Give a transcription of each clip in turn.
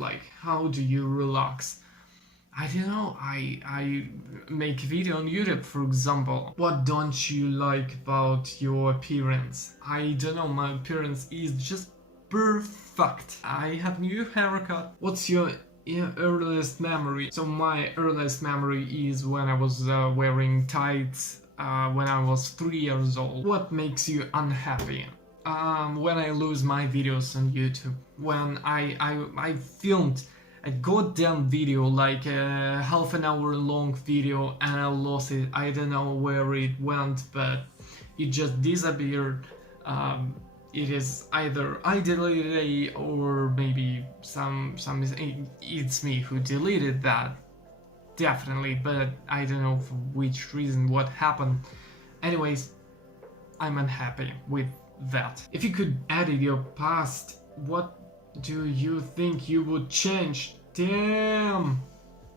like, how do you relax? I don't know, I make a video on YouTube, for example. What don't you like about your appearance? I don't know, my appearance is just perfect. I have new haircut. What's your earliest memory? So my earliest memory is when I was wearing tights when I was 3 years old. What makes you unhappy? When I lose my videos on YouTube. When I filmed a goddamn video, like a half an hour long video, and I lost it. I don't know where it went, but it just disappeared. It is either I deleted it or maybe it's me who deleted that, definitely, but I don't know for which reason, what happened. Anyways, I'm unhappy with that. If you could edit your past, what do you think you would change? Damn,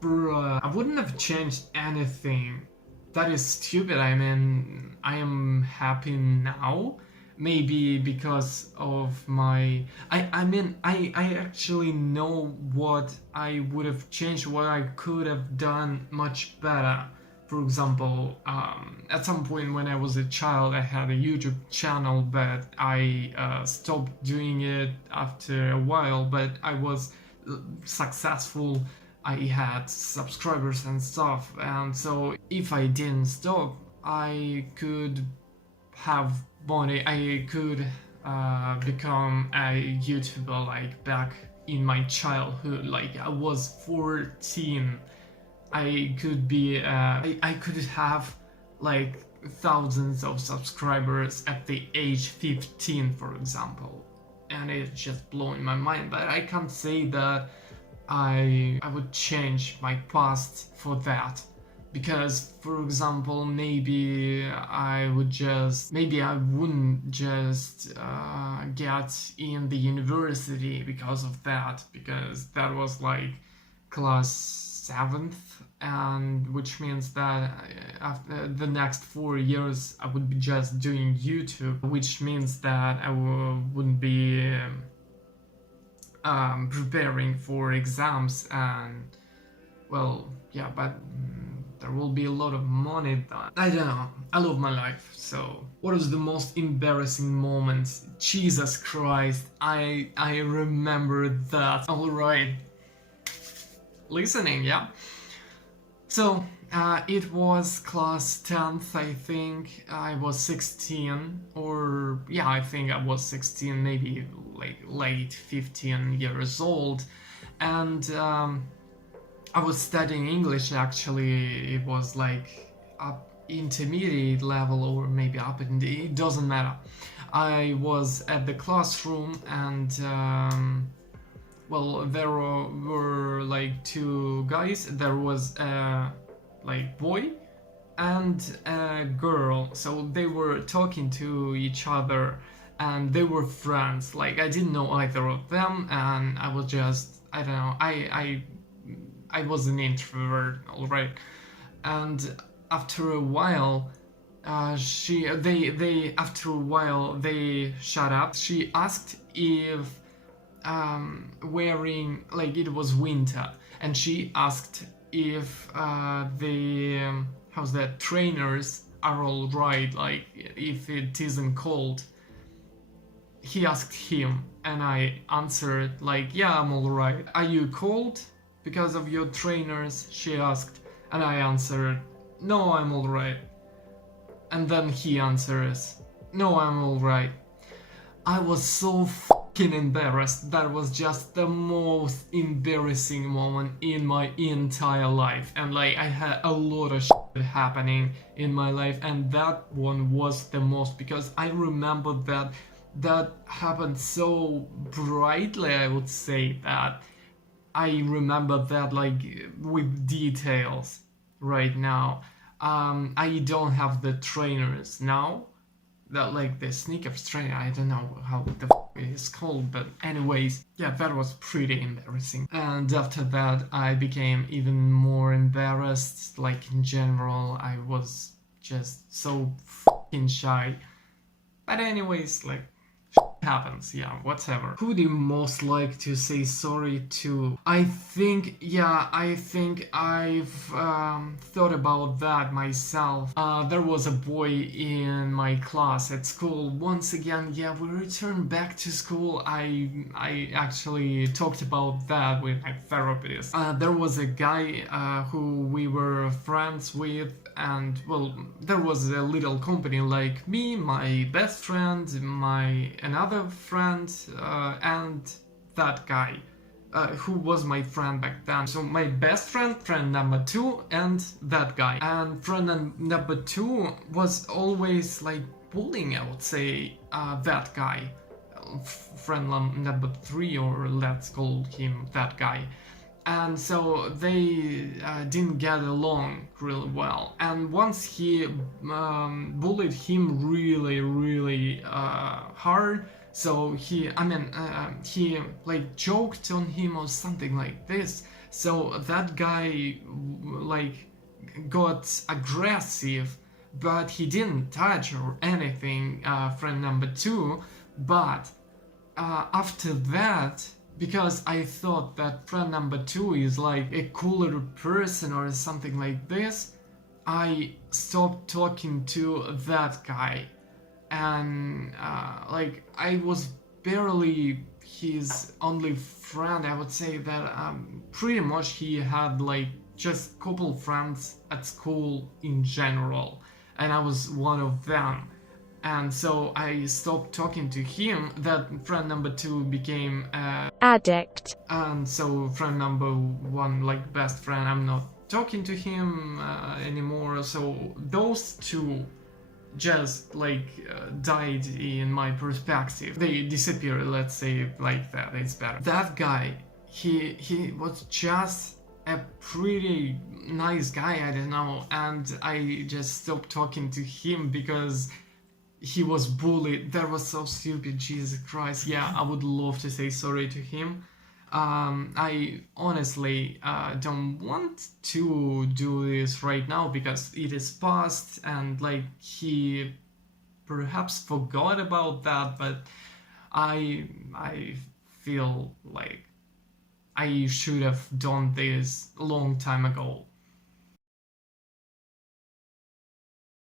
bruh. I wouldn't have changed anything. That is stupid. I mean, I am happy now. Maybe because of my... I mean, I actually know what I would have changed, what I could have done much better. For example, at some point when I was a child, I had a YouTube channel, but I stopped doing it after a while, but I was successful. I had subscribers and stuff, and so if I didn't stop, I could have money. I could become a YouTuber like back in my childhood. Like I was 14. I could be, I could have like thousands of subscribers at the age 15, for example, and it's just blowing my mind. But I can't say that I would change my past for that, because, for example, maybe I wouldn't just get in the university because of that, because that was like class 7th, and which means that after the next 4 years I would be just doing YouTube, which means that I wouldn't be preparing for exams, and well, yeah, but there will be a lot of money done. I don't know, I love my life. So what is the most embarrassing moment? Jesus Christ, I remember that. Alright, listening, yeah. So it was class 10th, I think. I was 16, or yeah, I think I was 16, maybe like late 15 years old, and I was studying English. Actually, it was like up intermediate level, or maybe up, it doesn't matter. I was at the classroom, and well, there were like 2 guys. There was a like boy and a girl, so they were talking to each other, and they were friends. Like I didn't know either of them, and I was just, I don't know, I was an introvert, alright. And after a while, after a while they shut up. She asked if wearing, like, it was winter, and she asked if the how's that, trainers are all right, like if it isn't cold. He asked him, and I answered like, yeah, I'm all right. Are you cold because of your trainers? She asked, and I answered, no, I'm all right. And then he answers, no, I'm all right. I was so fucking embarrassed. That was just the most embarrassing moment in my entire life, and like I had a lot of shit happening in my life, and that one was the most, because I remember that happened so brightly. I would say that I remember that like with details right now. I don't have the trainers now, that like the sneakers trainer, I don't know how the it is called, but anyways, yeah, that was pretty embarrassing. And after that I became even more embarrassed. Like in general, I was just so fucking shy. But anyways, like, happens, yeah, whatever. Who do you most like to say sorry to? I think I've thought about that myself. There was a boy in my class at school. Once again, yeah, we returned back to school. I actually talked about that with my therapist. There was a guy who we were friends with, and well, there was a little company like me, my best friend, my another friend, and that guy who was my friend back then. So my best friend, friend number 2, and that guy. And friend number 2 was always like bullying, I would say, that guy. Friend number 3, or let's call him that guy. And so they didn't get along really well. And once he bullied him really hard, so he like joked on him or something like this. So that guy like got aggressive, but he didn't touch or anything, friend number 2. But after that, because I thought that friend number 2 is like a cooler person or something like this, I stopped talking to that guy. And like I was barely his only friend. I would say that pretty much he had like just couple friends at school in general, and I was one of them. And so I stopped talking to him. That friend number 2 became addict. And so friend number 1, like best friend, I'm not talking to him anymore. So those 2 just like died in my perspective. They disappeared, let's say like that, it's better. That guy, he was just a pretty nice guy, I don't know, and I just stopped talking to him because he was bullied. That was so stupid, Jesus Christ. Yeah, I would love to say sorry to him. I honestly don't want to do this right now because it is past, and like he perhaps forgot about that, but I feel like I should have done this a long time ago.